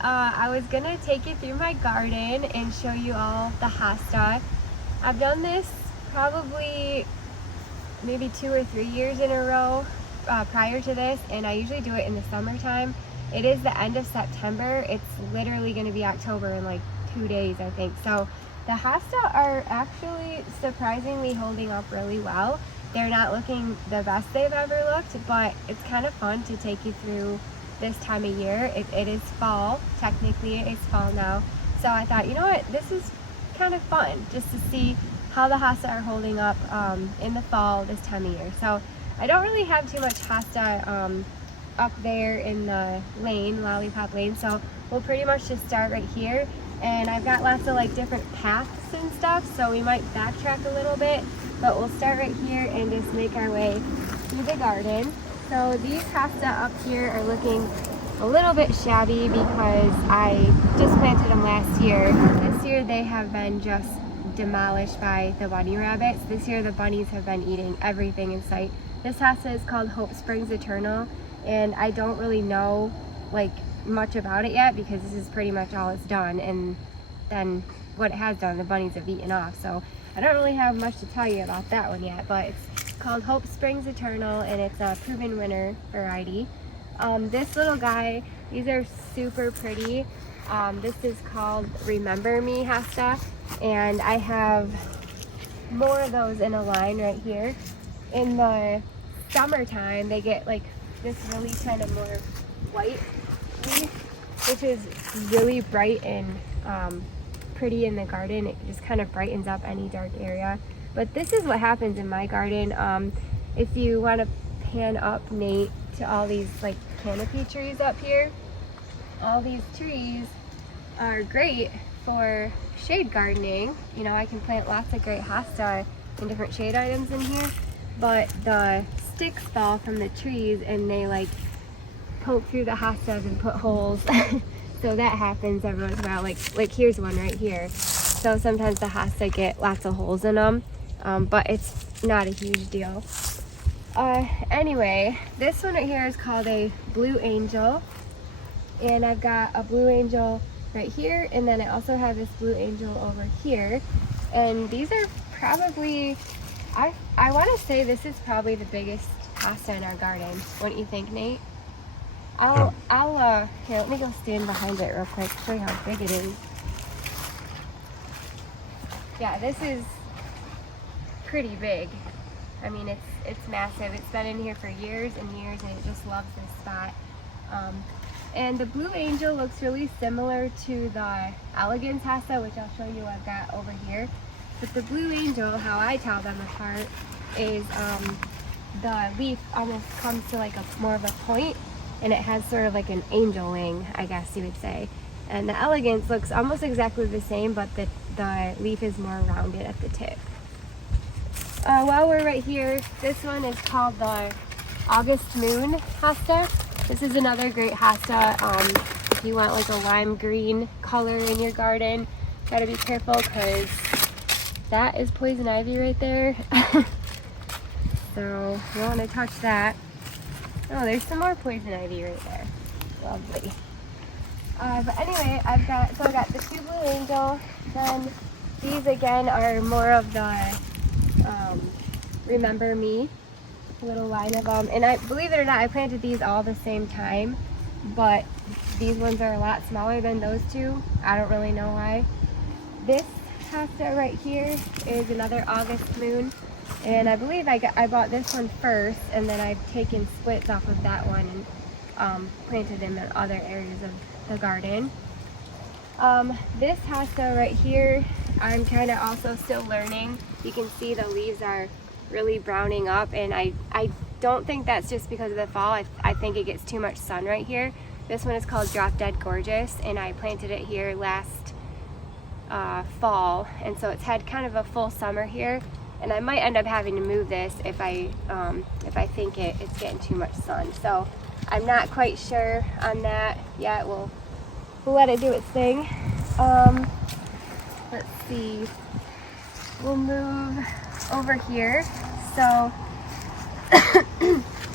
I was gonna take you through my garden and show you all the hosta. I've done this probably maybe 2 or 3 years in a row prior to this, and I usually do it in the summertime. It is the end of September. It's literally going to be October in like 2 days, I think. So the hosta are actually surprisingly holding up really well. They're not looking the best they've ever looked, but it's kind of fun to take you through this time of year. It is fall. Technically, it's fall now. So I thought, you know what, this is kind of fun just to see how the hosta are holding up in the fall this time of year. So I don't really have too much hosta up there in the lane, Lollipop Lane, so we'll pretty much just start right here. And I've got lots of like different paths and stuff, so we might backtrack a little bit, but we'll start right here and just make our way through the garden. So these hosta up here are looking a little bit shabby because I just planted them last year. This year they have been just demolished by the bunny rabbits. This year the bunnies have been eating everything in sight. This hosta is called Hope Springs Eternal, and I don't really know like much about it yet because this is pretty much all it's done, and then what it has done the bunnies have eaten off, so I don't really have much to tell you about that one yet. But it's called Hope Springs Eternal, and it's a proven winner variety. This little guy, these are super pretty. This is called Remember Me hosta, and I have more of those in a line right here. In the summertime, they get like this really kind of more white leaf, which is really bright and pretty in the garden. It just kind of brightens up any dark area. But this is what happens in my garden. If you want to pan up, Nate, to all these like canopy trees up here, all these trees are great for shade gardening. You know, I can plant lots of great hosta and different shade items in here, but the sticks fall from the trees and they like poke through the hostas and put holes. So that happens every once in a while. Like here's one right here. So sometimes the hosta get lots of holes in them, but it's not a huge deal. Anyway, this one right here is called a Blue Angel, and I've got a Blue Angel right here, and then I also have this Blue Angel over here, and these are probably, I want to say this is probably the biggest hosta in our garden. Wouldn't you think, Nate? Here, let me go stand behind it real quick, show you how big it is. Yeah, this is pretty big. I mean, it's massive. It's been in here for years and years, and it just loves this spot. And the Blue Angel looks really similar to the Elegance hosta, which I'll show you I've got over here. But the Blue Angel, how I tell them apart, is the leaf almost comes to like more of a point, and it has sort of like an angel wing, I guess you would say. And the Elegance looks almost exactly the same, but the leaf is more rounded at the tip. While we're right here, this one is called the August Moon hosta. This is another great hosta. If you want like a lime green color in your garden, gotta be careful because that is poison ivy right there. So you don't want to touch that. Oh, there's some more poison ivy right there. Lovely. But anyway, I got the two Blue Angel. Then these again are more of the Remember Me, little line of them. And I believe it or not, I planted these all the same time, but these ones are a lot smaller than those two. I don't really know why. This hosta right here is another August Moon, and I believe I bought this one first, and then I've taken splits off of that one and planted them in other areas of the garden. This hosta right here, I'm kind of also still learning. You can see the leaves are really browning up, and I don't think that's just because of the fall. I think it gets too much sun right here. This one is called Drop Dead Gorgeous, and I planted it here last fall, and so it's had kind of a full summer here, and I might end up having to move this if I think it's getting too much sun. So I'm not quite sure on that yet. We'll let it do its thing. Let's see, we'll move over here. So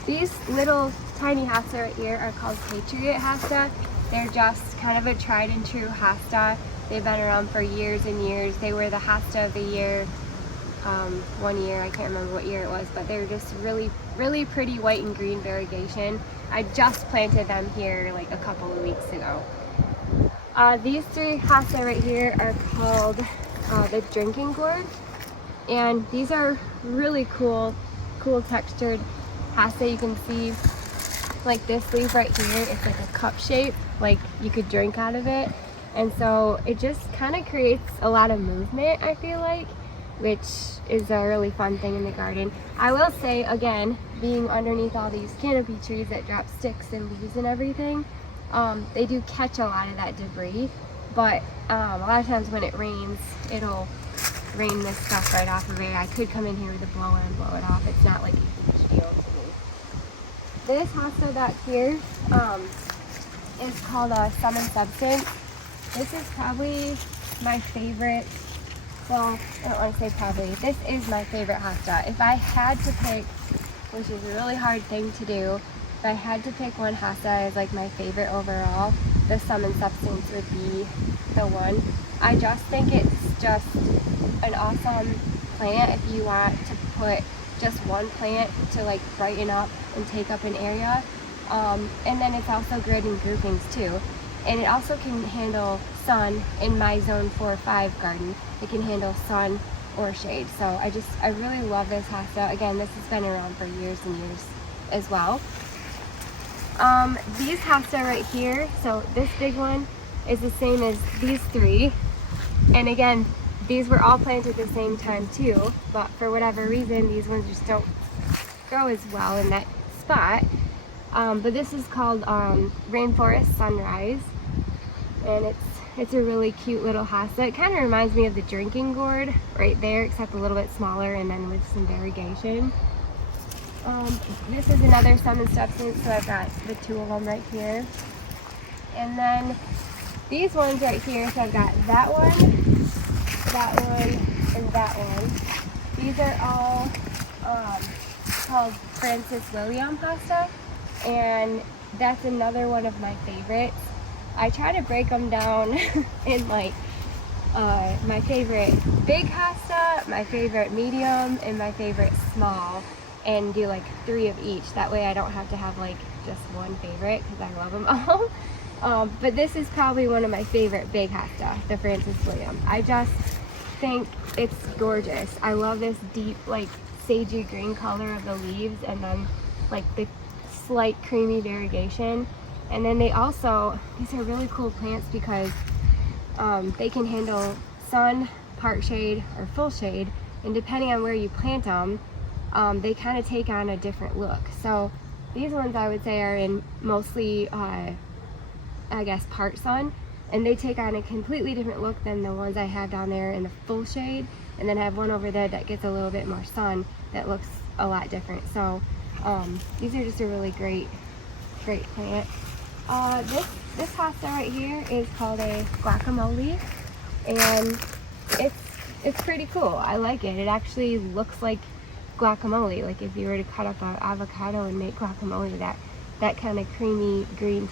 these little tiny hosta right here are called Patriot hosta, They're just kind of a tried and true Hosta. They've been around for years and years. They were the Hosta of the year one year. I can't remember what year it was, but they're just really, really pretty white and green variegation. I just planted them here like a couple of weeks ago. These three Hosta right here are called the drinking gourd, and these are really cool textured Hosta. You can see like this leaf right here, it's like a cup shape, like you could drink out of it. And so it just kind of creates a lot of movement, I feel like, which is a really fun thing in the garden. I will say, again, being underneath all these canopy trees that drop sticks and leaves and everything, they do catch a lot of that debris, but a lot of times when it rains, it'll rain this stuff right off of it. I could come in here with a blower and blow it off. It's not like a huge deal to me. This hosta back here is called a Summon Substance. This is probably my favorite. Well, I don't want to say probably. This is my favorite hosta. If I had to pick, which is a really hard thing to do, if I had to pick one hosta as like my favorite overall, the Summon Substance would be the one. I just think it's just an awesome plant if you want to put just one plant to like brighten up and take up an area. And then it's also good in groupings too. And it also can handle sun in my zone 4-5 garden. It can handle sun or shade. So I really love this hosta. Again, this has been around for years and years as well. These hosta right here, so this big one is the same as these three. And again, these were all planted at the same time too, but for whatever reason, these ones just don't grow as well in that spot. But this is called Rainforest Sunrise, and it's a really cute little hosta. It kind of reminds me of the drinking gourd right there, except a little bit smaller and then with some variegation. This is another Summon Substance, so I've got the two of them right here. And then these ones right here, so I've got that one, and that one. These are all called Francis William hosta, and that's another one of my favorites. I try to break them down in like my favorite big hosta, my favorite medium, and my favorite small, and do like 3 of each. That way I don't have to have like just one favorite because I love them all. But this is probably one of my favorite big hosta, the Francis William. I just think it's gorgeous. I love this deep like sagey green color of the leaves, and then like the slight creamy variegation. And then they also, these are really cool plants because they can handle sun, part shade, or full shade, and depending on where you plant them, they kind of take on a different look. So these ones I would say are in mostly I guess part sun, and they take on a completely different look than the ones I have down there in the full shade. And then I have one over there that gets a little bit more sun that looks a lot different. So these are just a really great plant. This hosta right here is called a guacamole, and it's pretty cool. I like it. It actually looks like guacamole. Like if you were to cut up an avocado and make guacamole, that kind of creamy green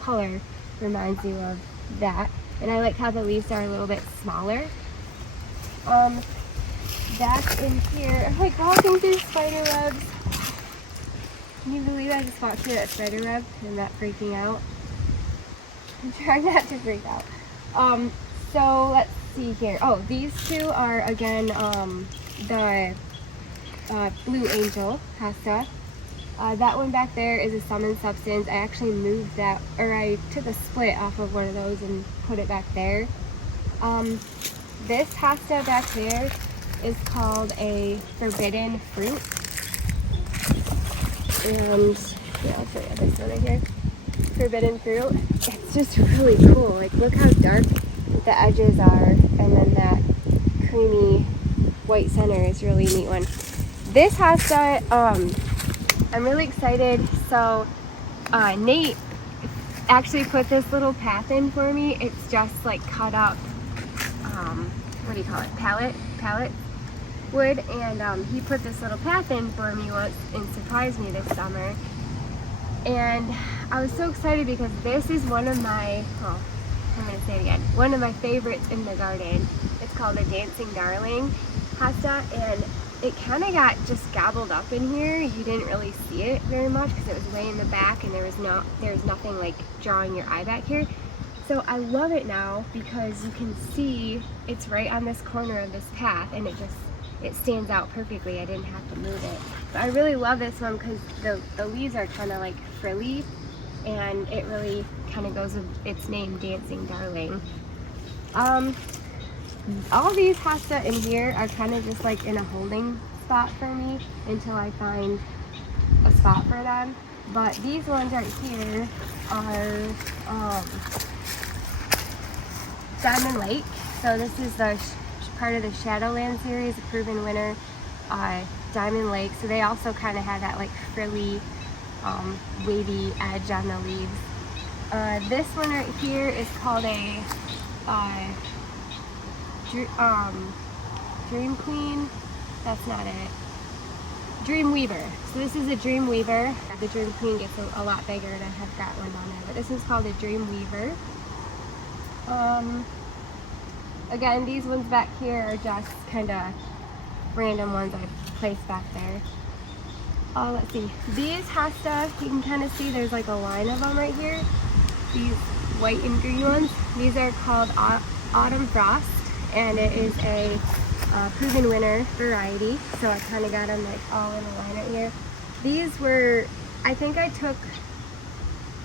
color reminds you of that. And I like how the leaves are a little bit smaller. Back in here, I'm like walking through spider webs. Can you believe I just walked through that spider web and I'm not freaking out? I'm trying not to freak out. So let's see here. Oh, these two are again the Blue Angel hosta. That one back there is a Summon Substance. I actually moved that, or I took a split off of one of those and put it back there. This hosta back there is called a Forbidden Fruit. And yeah, I'll show you this one right here. Forbidden Fruit. It's just really cool. Like look how dark the edges are, and then that creamy white center is a really neat one. This hosta, I'm really excited. So Nate actually put this little path in for me. It's just like cut up, what do you call it? Pallet wood, and he put this little path in for me once and surprised me this summer. And I was so excited because this is one of my, oh, I'm going to say it again, one of my favorites in the garden. It's called a Dancing Darling Hosta, and it kind of got just gobbled up in here. You didn't really see it very much because it was way in the back and there was nothing like drawing your eye back here. So I love it now because you can see it's right on this corner of this path, and it stands out perfectly. I didn't have to move it. But I really love this one because the leaves are kind of like frilly, and it really kind of goes with its name, Dancing Darling. All these hosta in here are kind of just like in a holding spot for me until I find a spot for them. But these ones right here are Diamond Lake. So this is the part of the Shadowland series, a proven winner, Diamond Lake. So they also kind of have that like frilly, wavy edge on the leaves. This one right here is called a Dream Queen. That's not it. Dream Weaver. So this is a Dream Weaver. The Dream Queen gets a lot bigger, and I have got one on there. But this is called a Dream Weaver. Again, these ones back here are just kind of random ones I placed back there. Let's see. These hosta, you can kind of see there's like a line of them right here. These white and green ones. These are called Autumn Frost, and it is a proven winner variety. So I kind of got them like all in a line right here. These were, I think I took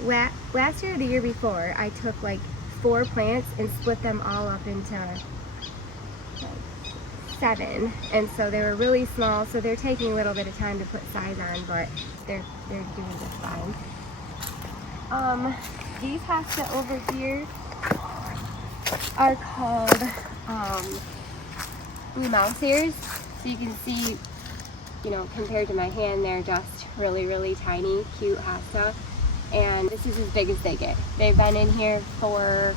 last year or the year before, I took like 4 plants and split them all up into like 7, and so they were really small, so they're taking a little bit of time to put size on, but they're doing just fine. These hosta over here are called blue mouse ears. So you can see, you know, compared to my hand, they're just really, really tiny, cute hosta. And this is as big as they get. They've been in here for,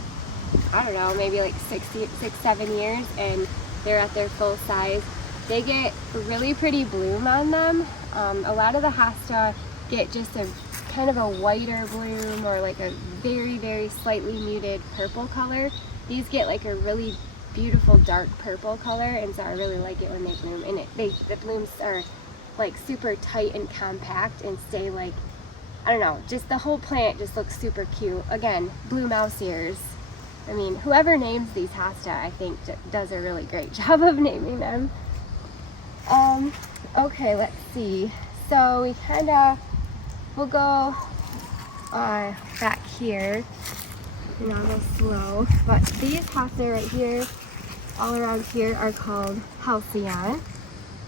I don't know, maybe like 6-7 years, and they're at their full size. They get really pretty bloom on them. A lot of the hosta get just a kind of a whiter bloom, or like a very, very slightly muted purple color. These get like a really beautiful dark purple color, and so I really like it when they bloom. And the blooms are like super tight and compact and stay like, I don't know, just the whole plant just looks super cute. Again, blue mouse ears. I mean, whoever names these hosta, I think does a really great job of naming them. Okay, let's see. So we we'll go back here. You know, I'll go slow. But these hosta right here, all around here, are called Halcyon.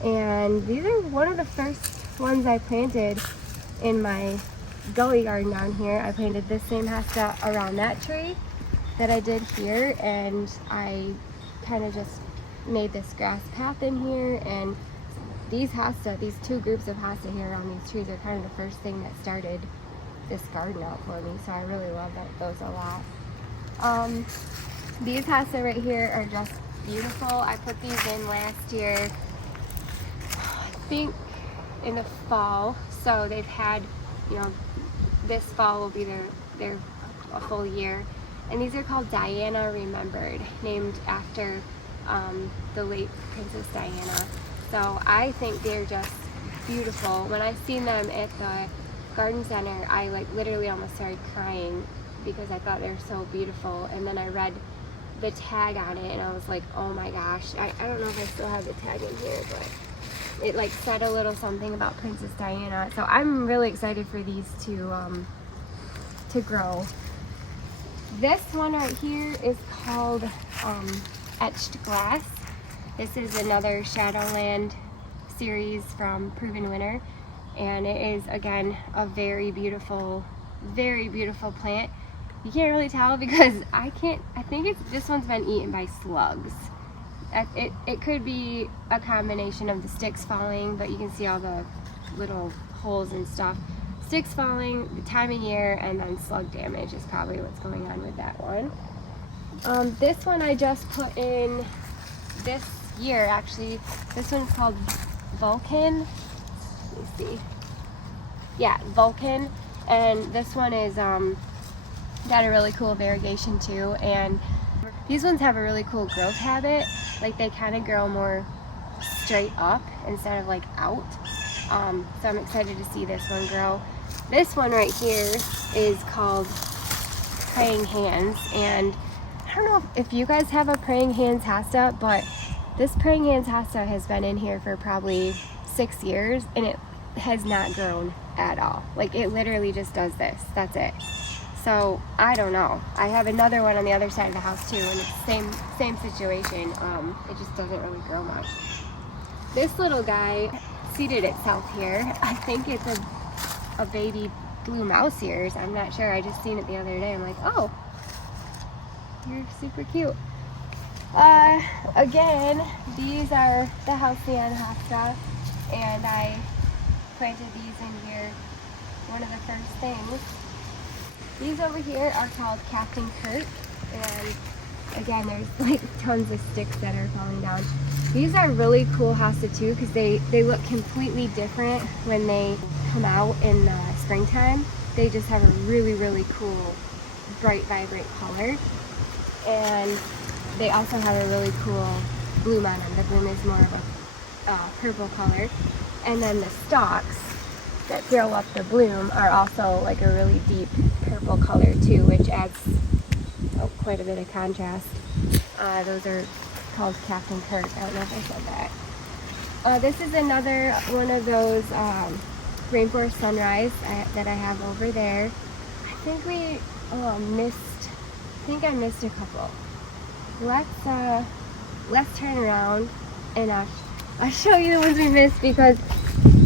And these are one of the first ones I planted in my gully garden down here. I planted this same hosta around that tree that I did here, and I kind of just made this grass path in here, and these hosta, these 2 groups of hosta here on these trees are kind of the first thing that started this garden out for me, so I really love those a lot. These hosta right here are just beautiful. I put these in last year, I think in the fall, so they've had, you know, this fall will be their a full year. And these are called Diana Remembered, named after the late Princess Diana. So I think they're just beautiful. When I seen them at the garden center, I like literally almost started crying because I thought they were so beautiful. And then I read the tag on it, and I was like, oh my gosh. I don't know if I still have the tag in here, but it like said a little something about Princess Diana. So I'm really excited for these to grow. This one right here is called Etched Glass. This is another Shadowland series from Proven Winner, and it is again a very beautiful plant. You can't really tell because I think this one's been eaten by slugs. It could be a combination of the sticks falling, but you can see all the little holes and stuff. Sticks falling, the time of year, and then slug damage is probably what's going on with that one. This one I just put in this year, actually. This one's called Vulcan. Let me see. Yeah, Vulcan. And this one is got a really cool variegation too, and these ones have a really cool growth habit. Like they kind of grow more straight up instead of like out. So I'm excited to see this one grow. This one right here is called Praying Hands, and I don't know if you guys have a Praying Hands hosta, but this Praying Hands hosta has been in here for probably 6 years and it has not grown at all. Like it literally just does this, that's it. So I don't know. I have another one on the other side of the house too, and it's the same situation. It just doesn't really grow much. This little guy seated itself here. I think it's a baby blue mouse ears. I'm not sure. I just seen it the other day. I'm like, oh, you're super cute. Again, these are the Halcyon hosta, and I planted these in here. One of the first things. These over here are called Captain Kirk, and again, there's like tons of sticks that are falling down. These are really cool hosta too, because they look completely different when they come out in the springtime. They just have a really, really cool, bright, vibrant color. And they also have a really cool bloom on them. The bloom is more of a purple color. And then the stalks that throw up the bloom are also like a really deep purple color too, which adds quite a bit of contrast. Those are called Captain Kirk. I don't know if I said that. This is another one of those rainforest sunrise that I have over there. I think I missed a couple. Let's turn around and I'll show you the ones we missed, because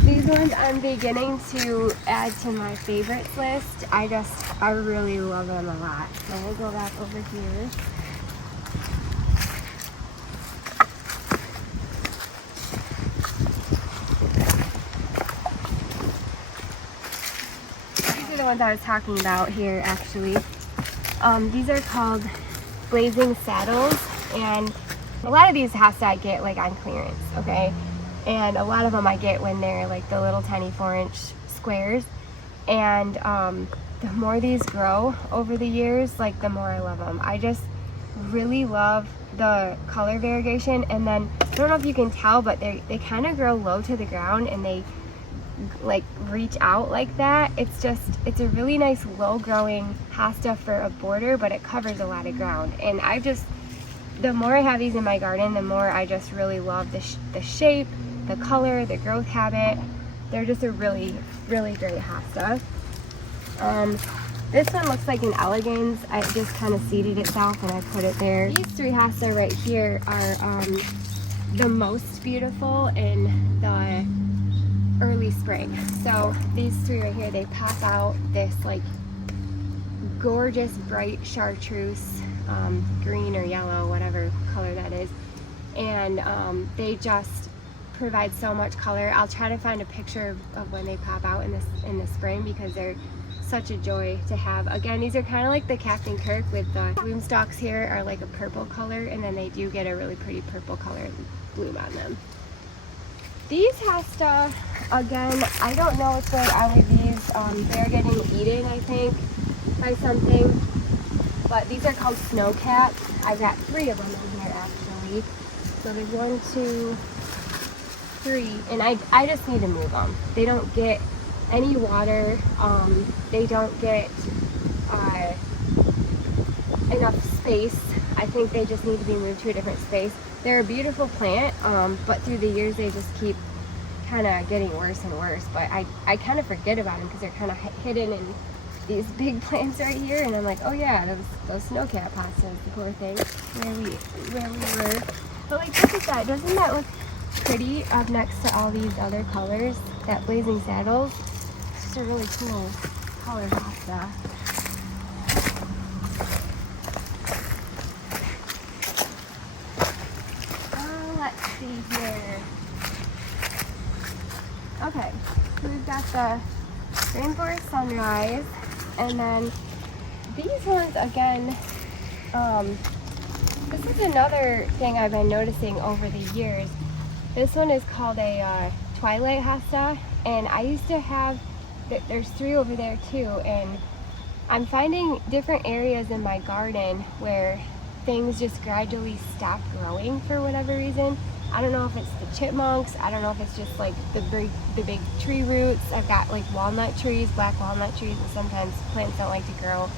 these ones I'm beginning to add to my favorites list. I really love them a lot. So we'll go back over here. These are the ones I was talking about here, actually. These are called Blazing Saddles, and a lot of these hosta I get like on clearance, okay? And a lot of them I get when they're like the little tiny 4-inch squares. And the more these grow over the years, like the more I love them. I just really love the color variegation. And then I don't know if you can tell, but they kind of grow low to the ground and they like reach out like that. It's a really nice low growing hosta for a border, but it covers a lot of ground. And the more I have these in my garden, the more I just really love the shape, the color, the growth habit. They're just a really, really great hosta. This one looks like an elegans. I just kind of seeded itself and I put it there. These 3 hosta right here are the most beautiful in the early spring. So these 3 right here, they pop out this like gorgeous bright chartreuse, green or yellow, whatever color that is. And they just provide so much color. I'll try to find a picture of when they pop out in the spring, because they're such a joy to have. Again, these are kind of like the Captain Kirk, with the bloom stalks here are like a purple color, and then they do get a really pretty purple color bloom on them. These hosta, again, I don't know what's going on with these. They're getting eaten, I think, by something. But these are called snowcat. I've got 3 of them in here actually. So there's 1, 2, 3, and I just need to move them. They don't get any water. They don't get enough space. I think they just need to be moved to a different space. They're a beautiful plant, but through the years they just keep kind of getting worse and worse. But I kind of forget about them because they're kind of hidden in these big plants right here, and I'm like, oh yeah, those snowcat hostas, the poor thing, where we were. But like, look at that. Doesn't that look pretty up next to all these other colors? That Blazing Saddles. It's just a really cool color hosta. Let's see here. Okay, so we've got the Rainforest Sunrise, and then these ones again, this is another thing I've been noticing over the years. This one is called a Twilight hosta, and I used to have there's 3 over there too, and I'm finding different areas in my garden where things just gradually stop growing for whatever reason. I don't know if it's the chipmunks, I don't know if it's just like the big tree roots. I've got like walnut trees, black walnut trees, and sometimes plants don't like to grow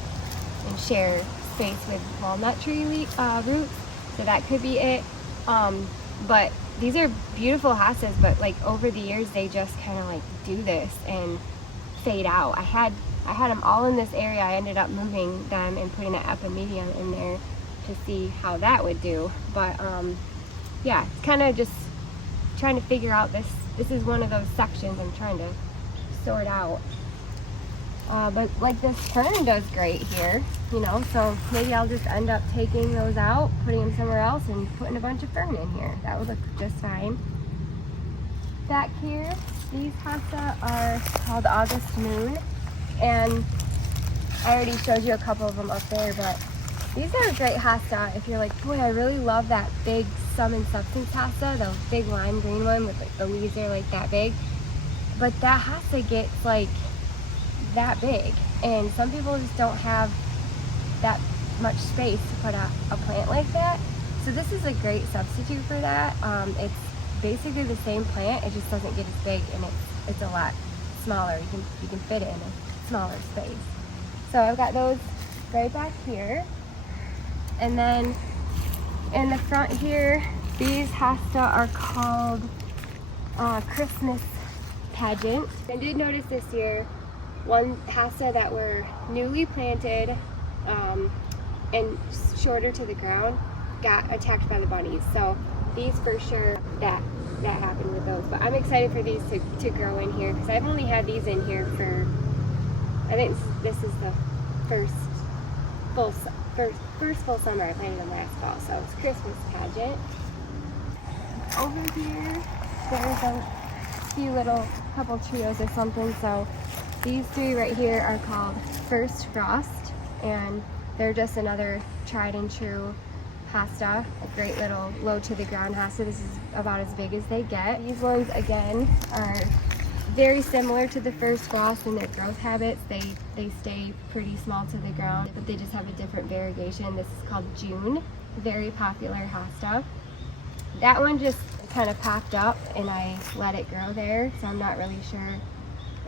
and share space with walnut tree roots, so that could be it. But these are beautiful hostas, but like over the years they just kind of like do this and fade out. I had them all in this area. I ended up moving them and putting an epimedium in there to see how that would do. But yeah, it's kind of just trying to figure out this. This is one of those sections I'm trying to sort out. But like this fern does great here, you know, so maybe I'll just end up taking those out, putting them somewhere else, and putting a bunch of fern in here. That would look just fine. Back here, these hosta are called August Moon, and I already showed you a couple of them up there, but these are a great hosta if you're like, boy, I really love that big Sum and Substance hosta, the big lime green one with like the leaves are like that big. But that hosta gets like that big, and some people just don't have that much space to put a plant like that. So this is a great substitute for that. It's basically the same plant, it just doesn't get as big, and it's a lot smaller. You can fit it in a smaller space. So I've got those right back here. And then in the front here, these hosta are called Christmas Pageant. I did notice this year, one hosta that were newly planted and shorter to the ground got attacked by the bunnies. So these for sure, that happened with those. But I'm excited for these to grow in here, because I've only had these in here for, I think this is the first full summer. I planted them last fall, so it's Christmas Pageant. Over here, there's a few little couple trios or something. So these 3 right here are called First Frost, and they're just another tried and true hosta, a great little low to the ground hosta. This is about as big as they get. These ones again are very similar to the First Frost in their growth habits. They stay pretty small to the ground, but they just have a different variegation. This is called June, very popular hosta. That one just kind of popped up and I let it grow there, so I'm not really sure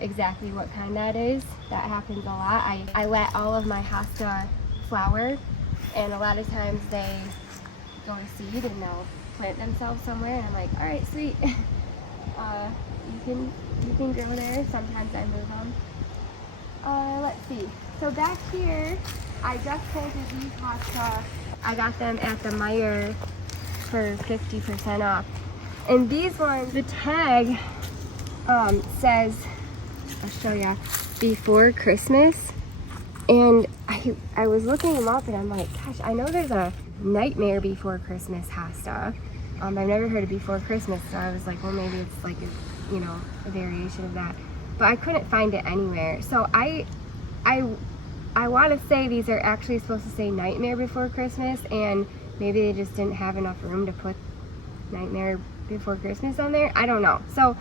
exactly what kind that is. That happens a lot. I let all of my hosta flower, and a lot of times they go to seed and they'll plant themselves somewhere, and I'm like, all right, sweet. You can grow there. Sometimes I move them. Let's see. So back here, I just planted these hosta. I got them at the Meijer for 50% off. And these ones, the tag says, I'll show you, before Christmas. And I was looking them up and I'm like, gosh, I know there's a Nightmare Before Christmas hosta. I've never heard of Before Christmas, so I was like, well, maybe it's like a variation of that. But I couldn't find it anywhere. So I want to say these are actually supposed to say Nightmare Before Christmas, and maybe they just didn't have enough room to put Nightmare Before Christmas on there. I don't know. So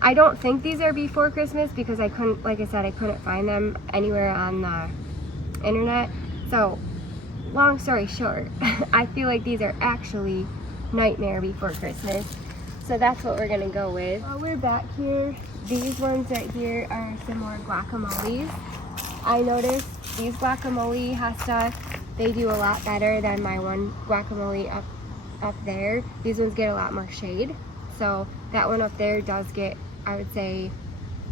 I don't think these are Before Christmas because I couldn't, like I said, I couldn't find them anywhere on the internet. So long story short, I feel like these are actually Nightmare Before Christmas. So that's what we're gonna go with. While we're back here, these ones right here are some more guacamoles. I noticed these guacamole hosta, they do a lot better than my one guacamole up there. These ones get a lot more shade. So that one up there does get, I would say,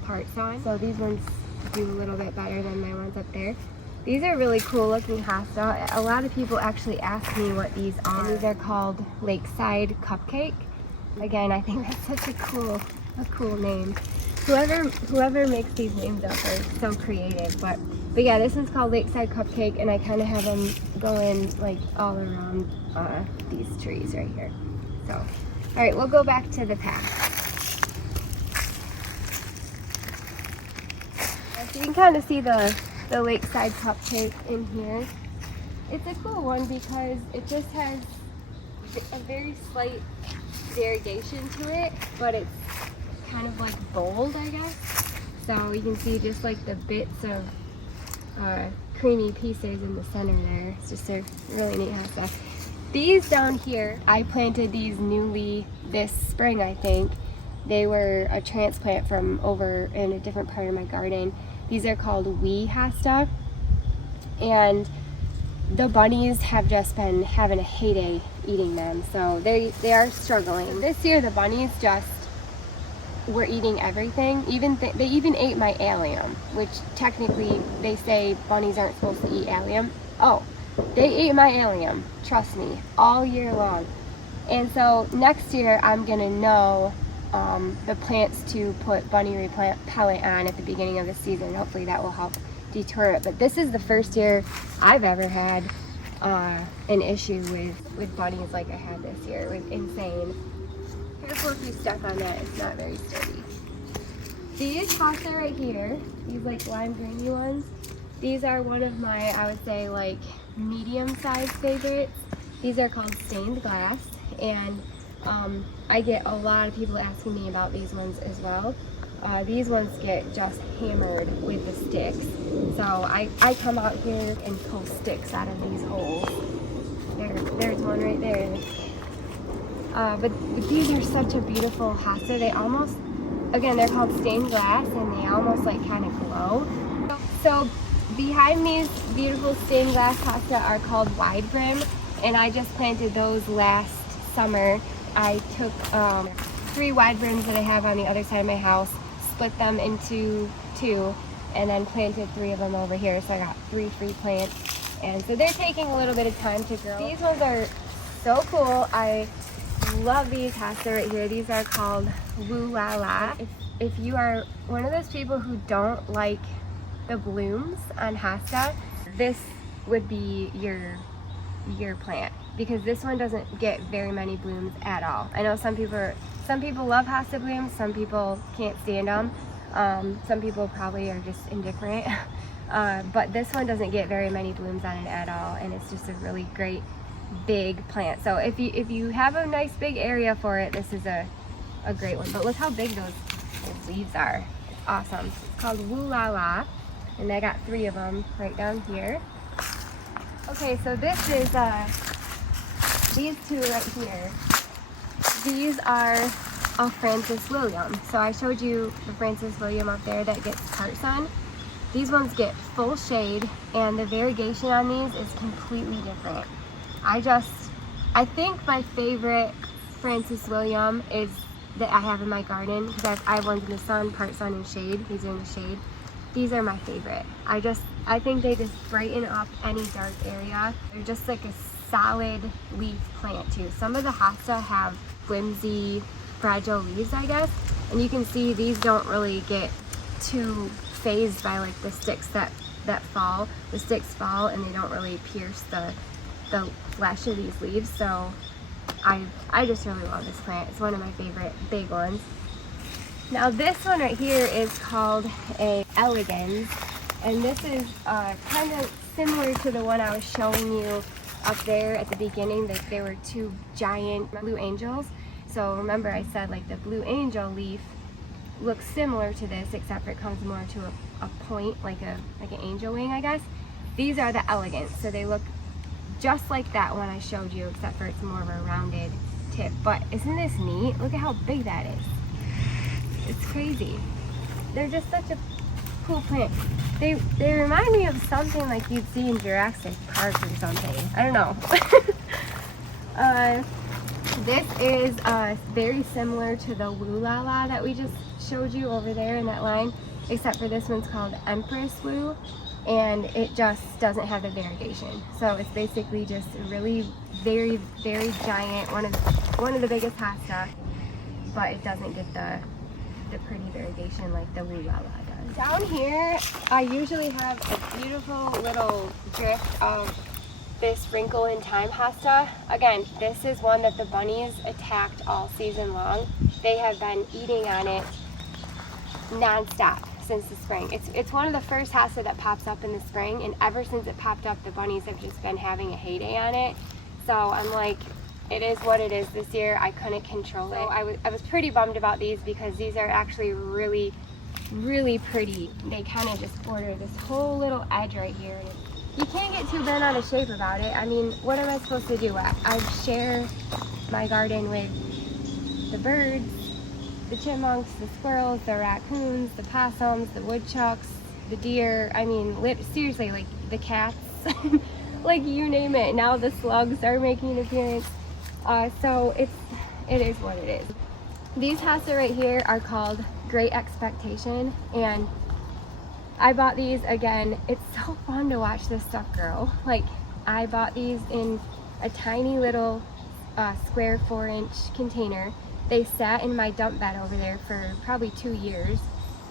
part sun. So these ones do a little bit better than my ones up there. These are really cool looking hosta. A lot of people actually ask me what these are. These are called Lakeside Cupcake. Again, I think that's such a cool name. Whoever makes these names up are so creative. But yeah, this one's called Lakeside Cupcake, and I kind of have them going like all around these trees right here. So, all right, we'll go back to the path. So you can kind of see the Lakeside Cupcake in here. It's a cool one because it just has a very slight variegation to it, but it's kind of like bold, I guess. So you can see just like the bits of creamy pieces in the center there. It's just a really neat hosta. These down here, I planted these newly this spring, I think. They were a transplant from over in a different part of my garden. These are called wee hosta, and the bunnies have just been having a heyday eating them, so they are struggling. This year the bunnies just were eating everything. They even ate my allium, which technically they say bunnies aren't supposed to eat allium. Oh, they ate my allium, trust me, all year long. And so next year I'm gonna know the plants to put bunny repellent on at the beginning of the season. Hopefully that will help deter it. But this is the first year I've ever had an issue with bunnies like I had this year. It was insane. Careful if you step on that, it's not very sturdy. These hosta right here, these like lime greeny ones, these are one of my, I would say, like medium-sized favorites. These are called stained glass, and I get a lot of people asking me about these ones as well. These ones get just hammered with the sticks. So I come out here and pull sticks out of these holes. There's one right there. But these are such a beautiful hosta. They almost, again, they're called stained glass, and they almost like kind of glow. So behind these beautiful stained glass hosta are called wide brim, and I just planted those last summer. I took 3 wide brims that I have on the other side of my house, split them into 2, and then planted 3 of them over here. So I got 3 free plants, and so they're taking a little bit of time to grow. These ones are so cool. I love these hosta right here. These are called Woo La La. If you are one of those people who don't like the blooms on hosta, this would be your plant, because this one doesn't get very many blooms at all. I know some people love hosta blooms, some people can't stand them. Some people probably are just indifferent. But this one doesn't get very many blooms on it at all, and it's just a really great big plant. So if you have a nice big area for it, this is a great one. But look how big those leaves are. It's awesome. It's called Woo La La, and I got 3 of them right down here. Okay, so this is these 2 right here. These are a Francis William. So I showed you the Francis William up there that gets part sun. These ones get full shade, and the variegation on these is completely different. I think my favorite Francis William is that I have in my garden, because I have ones in the sun, part sun, and shade. These are in the shade. These are my favorite. I think they just brighten up any dark area. They're just like a solid leaf plant too. Some of the hosta have flimsy, fragile leaves, I guess, and you can see these don't really get too phased by like the sticks that fall. The sticks fall and they don't really pierce the flesh of these leaves. So I just really love this plant. It's one of my favorite big ones. Now this one right here is called a elegans, and this is kind of similar to the one I was showing you up there at the beginning. That there were 2 giant blue angels. So remember I said like the blue angel leaf looks similar to this, except for it comes more to a point, like an angel wing, I guess. These are the elegants, so they look just like that one I showed you, except for it's more of a rounded tip. But isn't this neat? Look at how big that is. It's crazy. They're just such a cool plant. They remind me of something like you'd see in Jurassic Park or something. I don't know. This is very similar to the Woo La La that we just showed you over there in that line, except for this one's called Empress Woo, and it just doesn't have the variegation. So it's basically just a really very, very giant, one of the biggest hosta, but it doesn't get the pretty variegation like the Woo La La does. Down here, I usually have a beautiful little drift of this Wrinkle in Time hosta. Again, this is one that the bunnies attacked all season long. They have been eating on it non-stop since the spring. It's one of the first hosta that pops up in the spring, and ever since it popped up, the bunnies have just been having a heyday on it. So I'm like, it is what it is this year. I couldn't control it. I was pretty bummed about these, because these are actually really really pretty. They kind of just border this whole little edge right here. You can't get too bent out of shape about it. I mean, what am I supposed to do? I share my garden with the birds, the chipmunks, the squirrels, the raccoons, the possums, the woodchucks, the deer. I mean, seriously, like the cats, like you name it. Now the slugs are making an appearance. So it is what it is. These hosta right here are called Great Expectation, and I bought these, again, it's so fun to watch this stuff grow. Like, I bought these in a tiny little square 4-inch container. They sat in my dump bed over there for probably 2 years,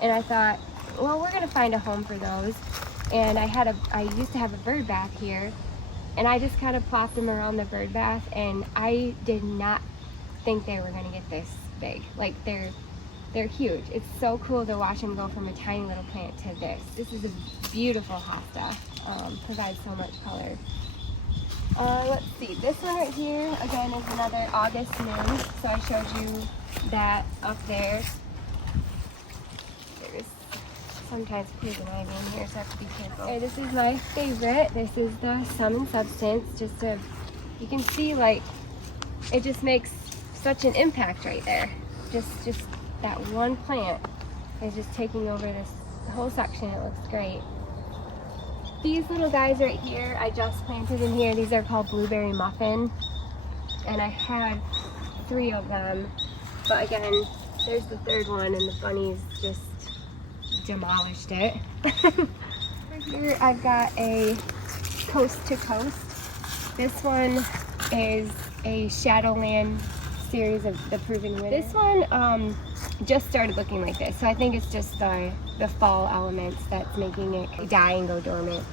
and I thought, well, we're gonna find a home for those. And I used to have a bird bath here, and I just kind of plopped them around the bird bath, and I did not think they were gonna get this big. Like, they're huge. It's so cool to watch them go from a tiny little plant to this. This is a beautiful hosta. Provides so much color. Let's see, this one right here, again, is another August moon. So I showed you that up there. There's sometimes poison ivy in here, so I have to be careful. Okay, this is my favorite. This is the Sum and Substance. You can see, like, it just makes such an impact right there. Just that one plant is just taking over this whole section. It looks great. These little guys right here, I just planted in here. These are called Blueberry Muffin, and I had 3 of them, but again, there's the 3rd one, and the bunnies just demolished it. Over here, I've got a Coast to Coast. This one is a Shadowland series of the Proven Winner. This one just started looking like this, so I think it's just the fall elements that's making it die and go dormant.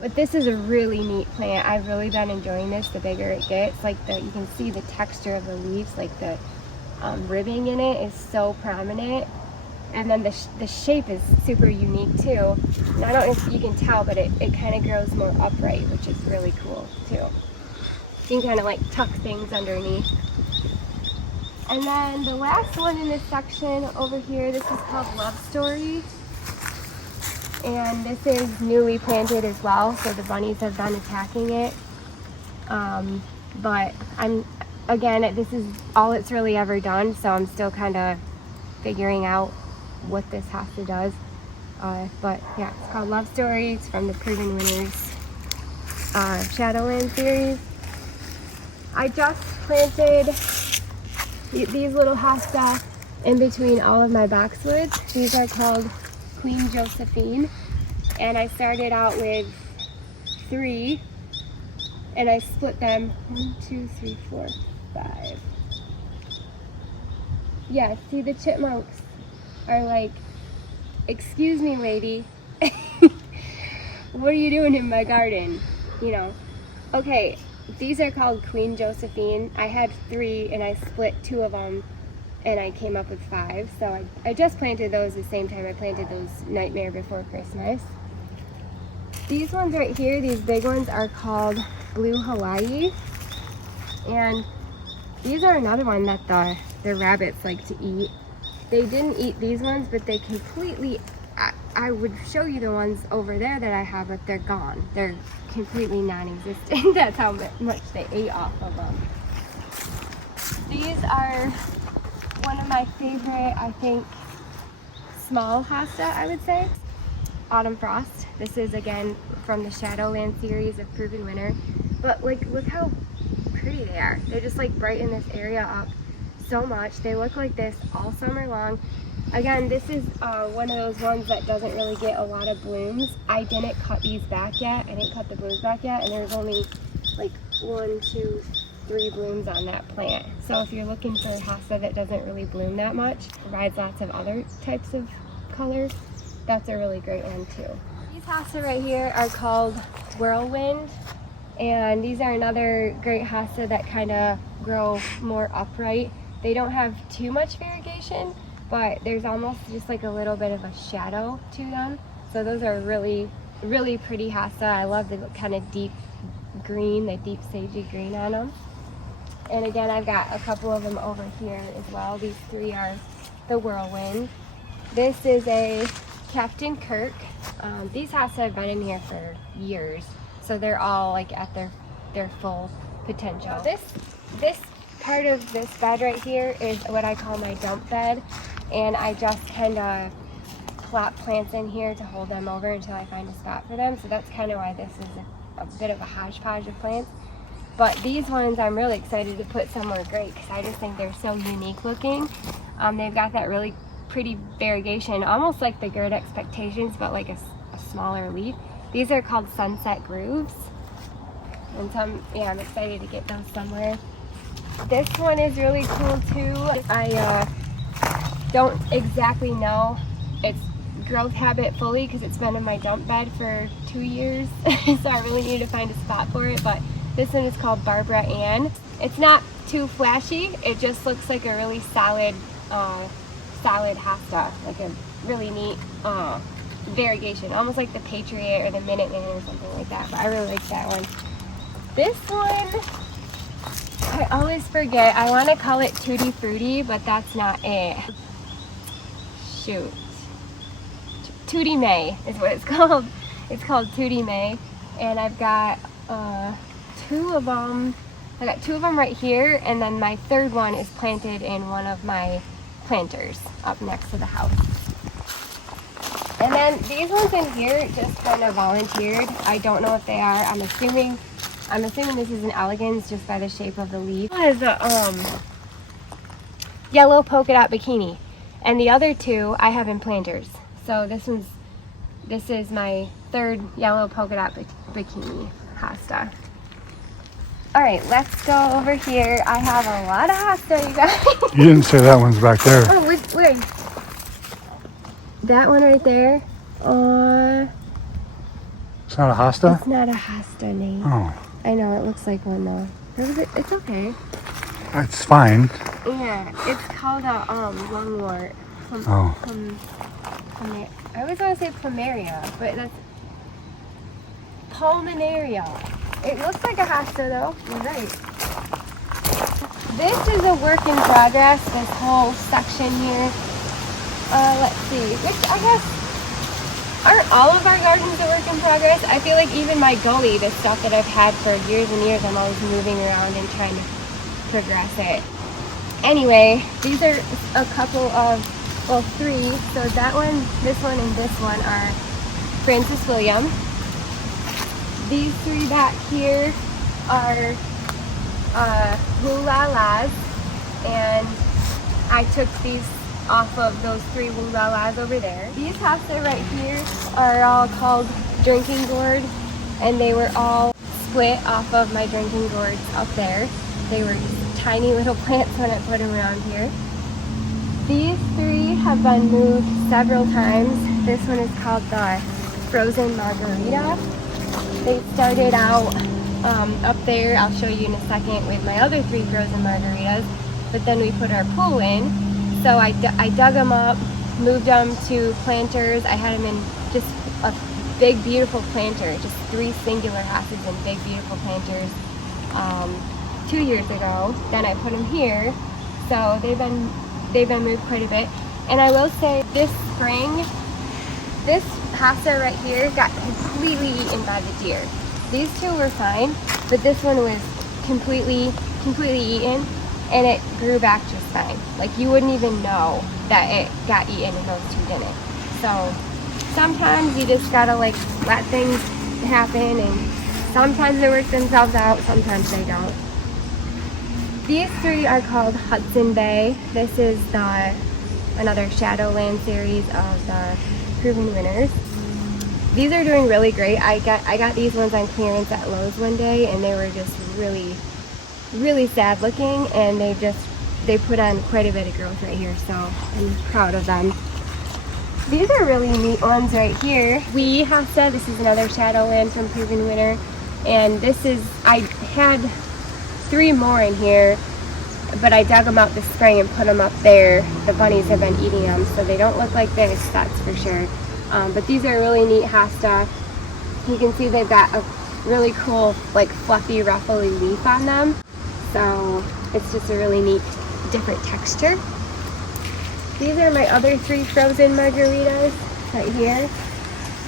But this is a really neat plant. I've really been enjoying this the bigger it gets. Like, you can see the texture of the leaves, like the ribbing in it is so prominent, and then the shape is super unique too. And I don't know if you can tell, but it kind of grows more upright, which is really cool too. You can kind of like tuck things underneath. And then the last one in this section over here, this is called Love Story. And this is newly planted as well, so the bunnies have been attacking it. But again, this is all it's really ever done, so I'm still kind of figuring out what this hosta does. But yeah, it's called Love Story. It's from the Proven Winners Shadowland series. I just planted these little hosta in between all of my boxwoods. These are called Queen Josephine, and I started out with 3, and I split them 1, 2, 3, 4, 5. Yeah, see, the chipmunks are like, excuse me, lady, what are you doing in my garden? You know. Okay, these are called Queen Josephine. I had 3 and I split 2 of them, and I came up with 5. So I just planted those the same time I planted those Nightmare Before Christmas. These ones right here, these big ones, are called Blue Hawaii. And these are another one that the rabbits like to eat. They didn't eat these ones, but they completely, I would show you the ones over there that I have, but they're gone. They're completely non-existent. That's how much they ate off of them. These are one of my favorite, I think, small hosta, I would say. Autumn Frost. This is, again, from the Shadowland series of Proven Winner. But, like, look how pretty they are. They're just, like, brighten this area up so much. They look like this all summer long. Again, this is one of those ones that doesn't really get a lot of blooms. I didn't cut these back yet. I didn't cut the blooms back yet, and there's only like 1, 2, 3 blooms on that plant. So if you're looking for a hosta that doesn't really bloom that much, provides lots of other types of colors, that's a really great one too. These hosta right here are called Whirlwind, and these are another great hosta that kind of grow more upright. They don't have too much variegation, but there's almost just like a little bit of a shadow to them. So those are really, really pretty hosta. I love the kind of deep green, the deep sagey green on them. And again, I've got a couple of them over here as well. These 3 are the Whirlwind. This is a Captain Kirk. These hostas have been in here for years, so they're all like at their full potential. This part of this bed right here is what I call my dump bed, and I just kind of plop plants in here to hold them over until I find a spot for them. So that's kind of why this is a bit of a hodgepodge of plants. But these ones I'm really excited to put somewhere great because I just think they're so unique looking. They've got that really pretty variegation, almost like the Gourd Expectations, but like a smaller leaf. These are called Sunset Grooves. And I'm excited to get those somewhere. This one is really cool too. I don't exactly know its growth habit fully because it's been in my dump bed for 2 years. So I really need to find a spot for it. But this one is called Barbara Ann. It's not too flashy. It just looks like a really solid hosta, like a really neat variegation, almost like the Patriot or the Minuteman or something like that. But I really like that one. This one, I always forget. I want to call it Tutti Frutti, but that's not it. Shoot. Tutti May is what it's called. It's called Tutti May, and I've got 2 of them. I got 2 of them right here, and then my third one is planted in one of my planters up next to the house. And then these ones in here just kind of volunteered. I don't know what they are. I'm assuming this is an elegans just by the shape of the leaf. One is a yellow polka dot bikini, and the other 2 I have in planters. So this is my third yellow polka dot bikini hosta. All right, let's go over here. I have a lot of hosta, you guys. You didn't say that one's back there. Oh, where? That one right there. It's not a hosta? It's not a hosta name. Oh. I know, it looks like one though. It's okay. It's fine. Yeah, it's called a lungwort. I always want to say plumeria, but that's pulmonaria. It looks like a hosta though. You're right. This is a work in progress, this whole section here. Let's see, which I guess, aren't all of our gardens a work in progress? I feel like even my gully, the stuff that I've had for years and years, I'm always moving around and trying to progress it. Anyway, these are a couple of, well, 3. So that one, this one, and this one are Francis William. These 3 back here are Woo-La-Las, and I took these off of those 3 Woo-La-Las over there. These hosta right here are all called drinking gourd, and they were all split off of my drinking gourds up there. They were tiny little plants when I put them around here. These 3 have been moved several times. This one is called the Frozen Margarita. They started out up there, I'll show you in a second, with my other 3 frozen margaritas, but then we put our pool in. So I dug them up, moved them to planters. I had them in just a big, beautiful planter, just 3 singular hostas in big, beautiful planters 2 years ago. Then I put them here. So they've been moved quite a bit. And I will say this spring, this hosta right here got completely eaten by the deer. These 2 were fine, but this one was completely eaten, and it grew back just fine. Like, you wouldn't even know that it got eaten and those 2 didn't. So sometimes you just gotta like let things happen, and sometimes they work themselves out, sometimes they don't. These 3 are called Hudson Bay. This is another Shadowland series of the Proven Winners. These are doing really great. I got these ones on clearance at Lowe's one day, and they were just really sad looking, and they put on quite a bit of growth right here, so I'm proud of them. These are really neat ones right here. We hosta, this is another Shadowland from Proven Winner, and I had 3 more in here, but I dug them out this spring and put them up there. The bunnies have been eating them, so they don't look like this, that's for sure. But these are really neat hosta. You can see they've got a really cool, like, fluffy, ruffly leaf on them. So it's just a really neat, different texture. These are my other 3 frozen margaritas right here.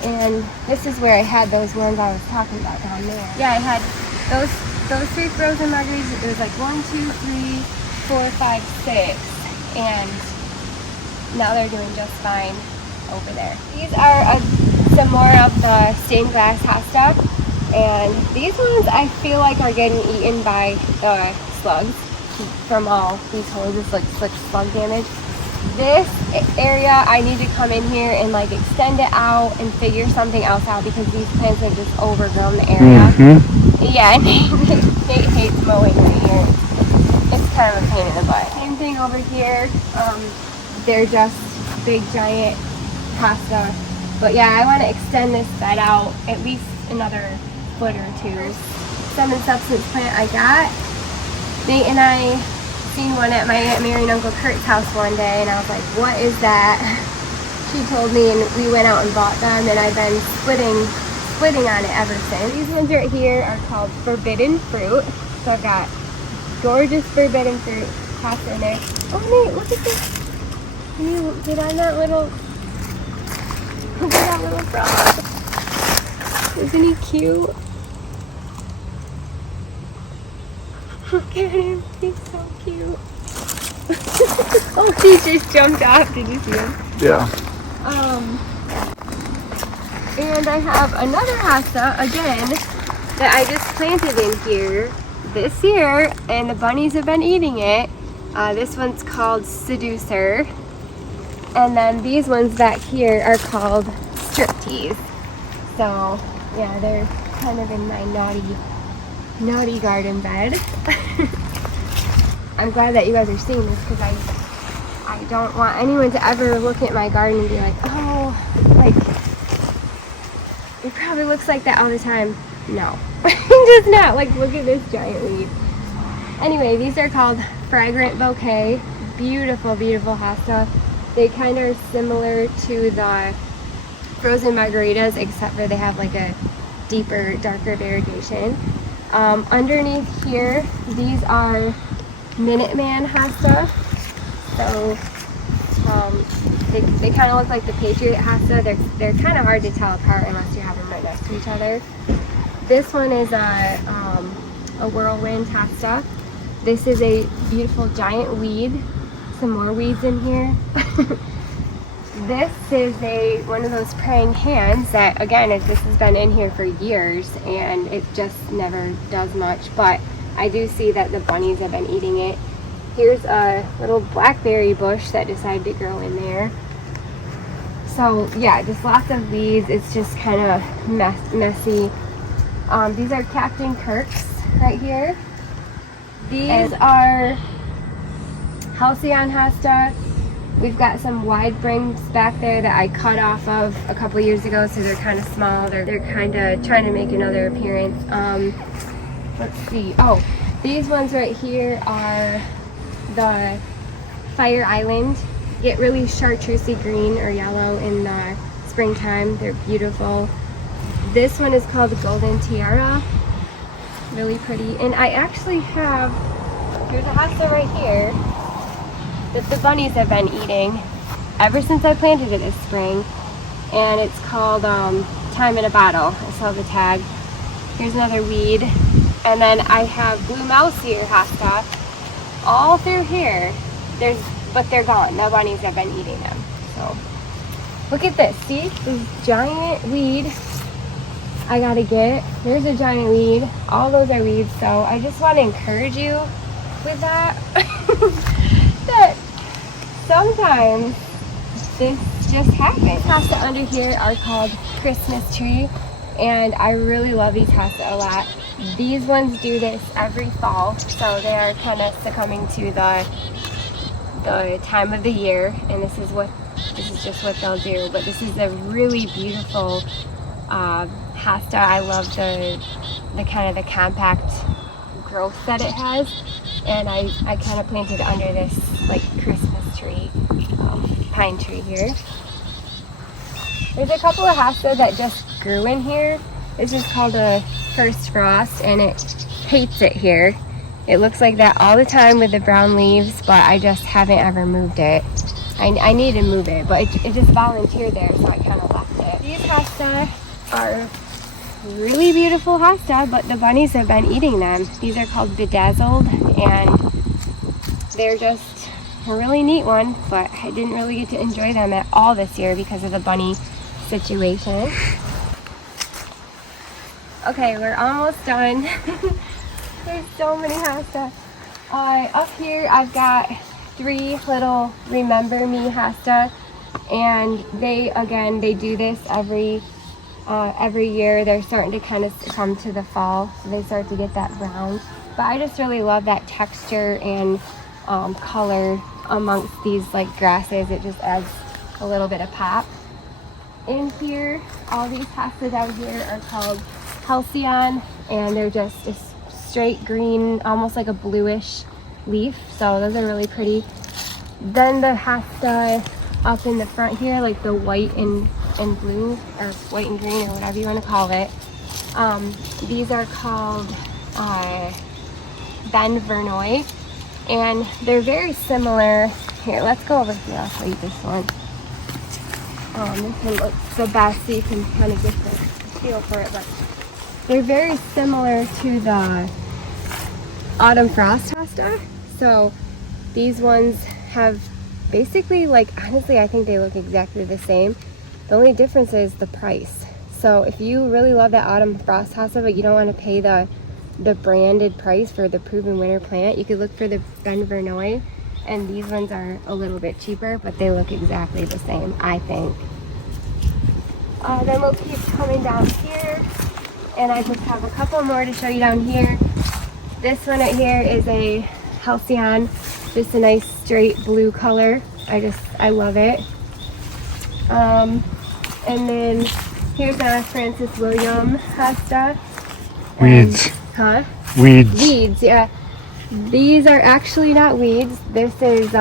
And this is where I had those ones I was talking about down there. Yeah, I had those 3 frozen margaritas. It was like 1, 2, 3, 4, 5, 6. And now they're doing just fine over there. These are some more of the stained glass Hosta. And these ones I feel like are getting eaten by the slugs from all these holes. This looks like slug damage. This area I need to come in here and like extend it out and figure something else out because these plants have just overgrown the area. Yeah, Nate hates mowing right here. It's kind of a pain in the butt. Same thing over here. They're just big giant Hosta. But yeah, I want to extend this bed out at least another foot or 2. Stem and substance plant I got. Nate and I seen one at my Aunt Mary and Uncle Kurt's house one day, and I was like, what is that? She told me, and we went out and bought them, and I've been splitting on it ever since. These ones right here are called forbidden fruit. So I've got gorgeous forbidden fruit Hosta in there. Oh Nate, look at this. Can you get on that little, look at that little frog. Isn't he cute? Look at him, he's so cute. Oh, he just jumped off. Did you see him? Yeah. And I have another Hosta again that I just planted in here this year, and the bunnies have been eating it. This one's called Seducer, and then these ones back here are called Striptease. So yeah, they're kind of in my naughty garden bed. I'm glad that you guys are seeing this because I don't want anyone to ever look at my garden and be like, oh, like, it probably looks like that all the time. No, it does not. Like, look at this giant weed. Anyway, these are called Fragrant Bouquet. Beautiful, beautiful Hosta. They kind of are similar to the frozen margaritas, except for they have like a deeper, darker variegation. Underneath here, these are Minuteman Hosta. So they kind of look like the Patriot Hosta. They're kind of hard to tell apart unless you have them right next to each other. This one is a Whirlwind Hosta. This is a beautiful giant weed. Some more weeds in here. This is one of those praying hands that, again, this has been in here for years and it just never does much, but I do see that the bunnies have been eating it. Here's a little blackberry bush that decided to grow in there. So yeah, just lots of weeds. It's just kind of messy. These are Captain Kirk's right here. These are Halcyon Hosta. We've got some wide brims back there that I cut off of a couple years ago, so they're kind of small. They're kind of trying to make another appearance. Let's see. Oh, these ones right here are the Fire Island. Get really chartreusey green or yellow in the springtime. They're beautiful. This one is called the Golden Tiara. Really pretty. And I actually have, here's a Hosta right here that the bunnies have been eating ever since I planted it this spring, and it's called Time in a Bottle. I saw the tag. Here's another weed, and then I have Blue Mouse here Hosta all through here. But they're gone. The bunnies have been eating them. So look at this. See this giant weed I gotta get. There's a giant weed. All those are weeds. So I just want to encourage you with that. That sometimes this just happens. Hosta under here are called Christmas Tree, and I really love these Hosta a lot. These ones do this every fall, so they are kind of succumbing to the time of the year, and this is just what they'll do. But this is a really beautiful Hosta. I love the kind of the compact growth that it has. And I kind of planted under this like Christmas tree, pine tree here. There's a couple of Hosta that just grew in here. This is called a First Frost, and it hates it here. It looks like that all the time with the brown leaves, but I just haven't ever moved it. I need to move it, but it just volunteered there, so I kind of left it. These hosta are really beautiful hosta, but the bunnies have been eating them. These are called bedazzled, and they're just a really neat one, but I didn't really get to enjoy them at all this year because of the bunny situation. Okay, we're almost done. There's so many hosta. Up here I've got 3 little Remember Me hosta, and they do this every year. They're starting to kind of come to the fall, so they start to get that brown. But I just really love that texture and color amongst these like grasses. It just adds a little bit of pop. In here, all these hosta down here are called Halcyon, and they're just a straight green, almost like a bluish leaf. So those are really pretty. Then the hosta up in the front here, like the white and blue, or white and green, or whatever you want to call it. These are called Ben Vernoy, and they're very similar. Here, let's go over here. I'll show you this one. This one looks the best, so you can kind of get the feel for it. But they're very similar to the Autumn Frost hosta. So these ones have basically, like, honestly, I think they look exactly the same. The only difference is the price. So if you really love that Autumn Frost hosta, but you don't want to pay the branded price for the proven winter plant, you could look for the Ben Vernoy, and these ones are a little bit cheaper, but they look exactly the same, I think. Then we'll keep coming down here, and I just have a couple more to show you down here. This one right here is a Halcyon, just a nice straight blue color. I love it. And then here's a Francis William hosta. Weeds. Huh? Weeds. Weeds, yeah. These are actually not weeds. This is Oh,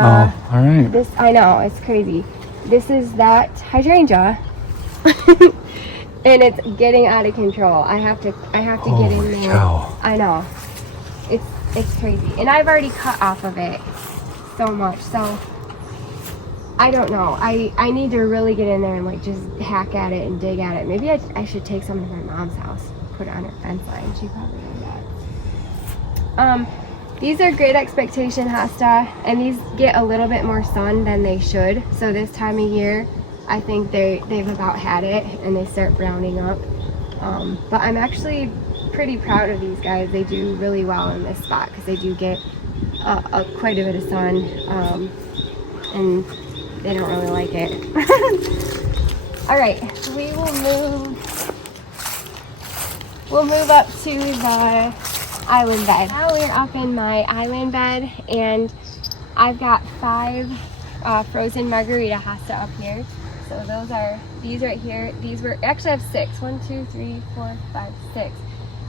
all right. this, I know, it's crazy. This is that hydrangea. And it's getting out of control. I have to get in there. Cow. I know. It's crazy. And I've already cut off of it so much. So I don't know. I need to really get in there and like just hack at it and dig at it. Maybe I should take some to my mom's house, put it on her fence line. She probably would that. These are Great Expectation hosta, and these get a little bit more sun than they should. So this time of year, I think they've about had it and they start browning up. But I'm actually pretty proud of these guys. They do really well in this spot because they do get quite a bit of sun, and they don't really like it. All right, we'll move up to the island bed. Now we're up in my island bed, and I've got 5 frozen margarita hosta up here. So these right here, these were, actually I have 6. 1, 2, 3, 4, 5, 6.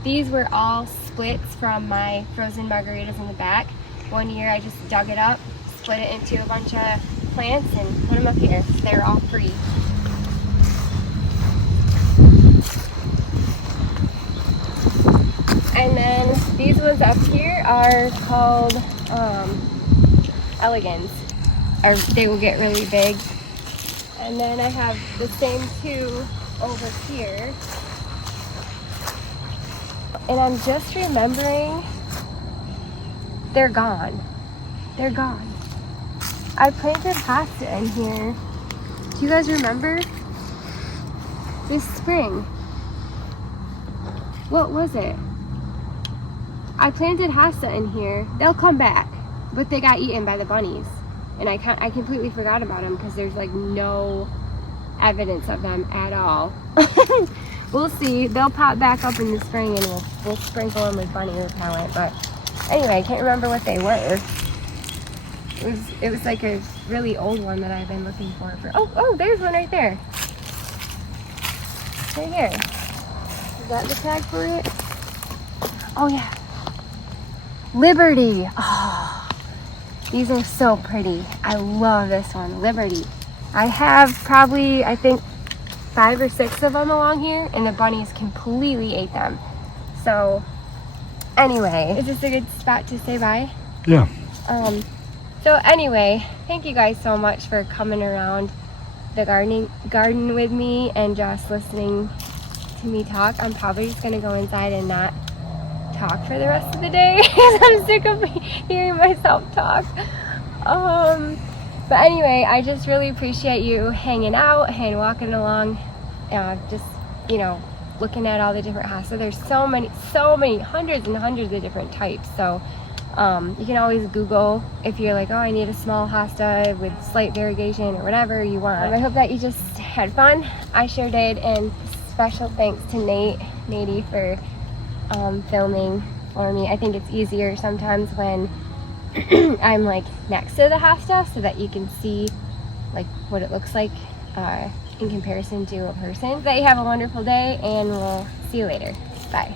These were all splits from my frozen margaritas in the back. One year I just dug it up, split it into a bunch of plants, and put them up here. They're all free. And then these ones up here are called elegans. They will get really big. And then I have the same 2 over here. And I'm just remembering, they're gone. They're gone. I planted hosta in here. Do you guys remember? This spring. What was it? I planted hosta in here. They'll come back, but they got eaten by the bunnies. And I completely forgot about them because there's like no evidence of them at all. We'll see. They'll pop back up in the spring, and we'll sprinkle them with bunny repellent. But anyway, I can't remember what they were. It was like a really old one that I've been looking for. Oh, there's one right there. Right here. Is that the tag for it? Oh yeah. Liberty. Oh. These are so pretty. I love this one, Liberty. I have probably, I think, 5 or 6 of them along here, and the bunnies completely ate them. So, anyway, is this a good spot to say bye? Yeah. So anyway, thank you guys so much for coming around the garden with me and just listening to me talk. I'm probably just gonna go inside and not talk for the rest of the day because I'm sick of hearing myself talk. But anyway, I just really appreciate you hanging out and walking along, just, you know, looking at all the different hostas. There's so many, hundreds and hundreds of different types. So you can always Google if you're like, oh, I need a small hosta with slight variegation or whatever you want. I hope that you just had fun. I sure did. And special thanks to Nate for filming for me. I think it's easier sometimes when I'm like next to the hosta so that you can see like what it looks like in comparison to a person. That you have a wonderful day, and we'll see you later. Bye.